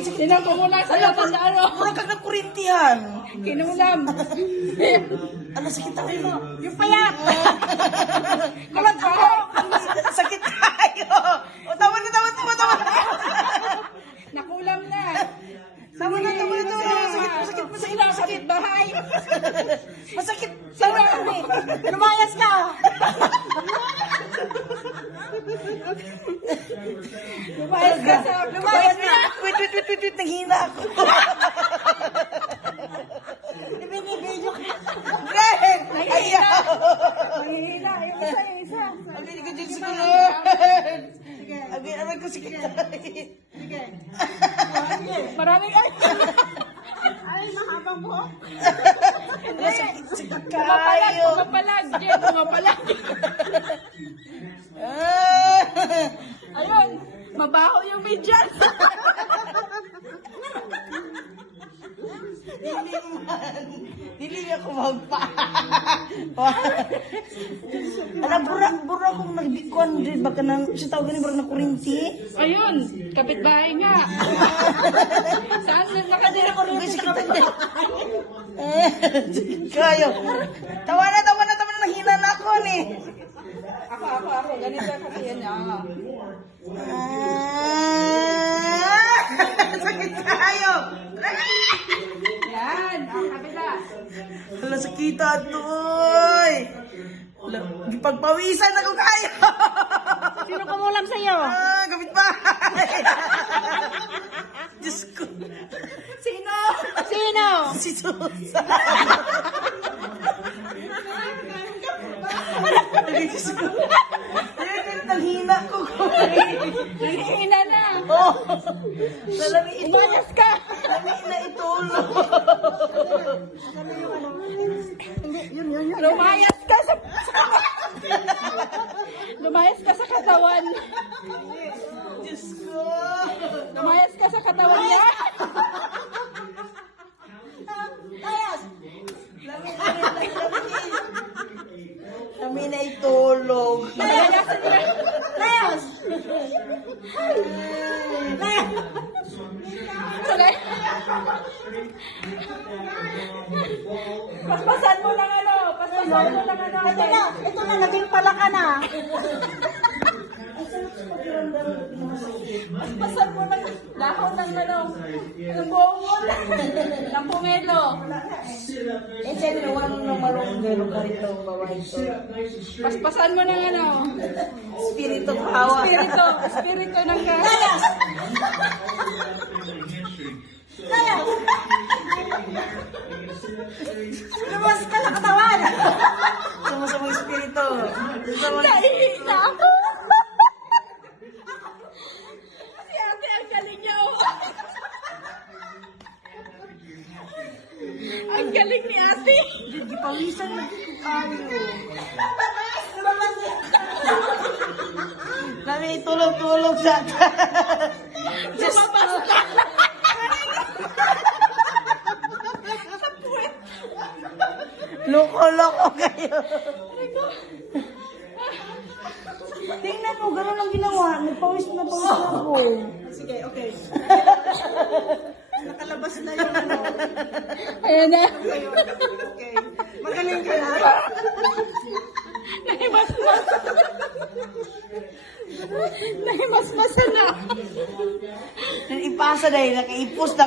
Sinang kumulang sa'yo, tandaan mo. Puro kag ng kurintihan. Kinulam. Ano, sakit tayo. Yung payat. Kalat pa. Sakit tayo. O, tama na. Nakulam na. Tama na. Sakit bahay. Masakit. Lumayas ka. Lumayas ka. Wait. Nanghina ako. Ibinibidyo ka. Greg! Ayaw! Mahihila. Yung isa. Agay ko dyan siguro. Agay, aray ko sige. Sige. Maraming ay, mahabang buhok. Sakit kayo. Pumapalag. Jen, pumapalag. Ayun, mabaho yung medyas. Hindi man. Dili ako magpa. Alam, bura kong nagbikuan din. Baka nang, siya tawag ganun, baka na kurinti. Ayun, kapitbahay nga. Saan nakadira ko rin sa kapitbahay? Kayo. Tawa na. Nahina na ako ni. Ako. Ganito kasi yan. Sakit kayo. Yan, ang kabila. Hala, sakitan doy. Hala, gipagpawisan ako kayo. Sino kumulam sa'yo? Gamit bahay. Diyos ko. Sino? Si Susan. Diyos ko. Nalhina ko. Nangihina na. Oh. Salami ito. Umayas ka. Salami na itulog. Lumayas ka sa katawan. Diyos ko. Lumayas ka sa katawan niya. Salami na itulog. Paglayasan niya. Layas! Salay. Paspasan mo lang ano. Ito na, naging pala ka na. Paspasan mo lang dahon ng manong. Yung buong ng pumelo. Siya naman ng marunggero ka rito, babae ito. Paspasan mo ng ano. Spirito kawa. Spirito ng gas. Lumas ka na katawan! Sama-samang espiritu. Naiisa ako. Si ate, ang galing niya. Ang galing ni ate. Gipawisan na tayo. Kami tulog-tulog sa Lumabas ka. loko-loko kayo. Tingnan mo, gano'n lang ginawa. Nagpawis na ako. Sige, okay. Nakalabas na yung ano. Ayan na. Okay. Magaling ka na. Nahimasmas. Nahimasmasan na. Ipasa dahil nakaipos na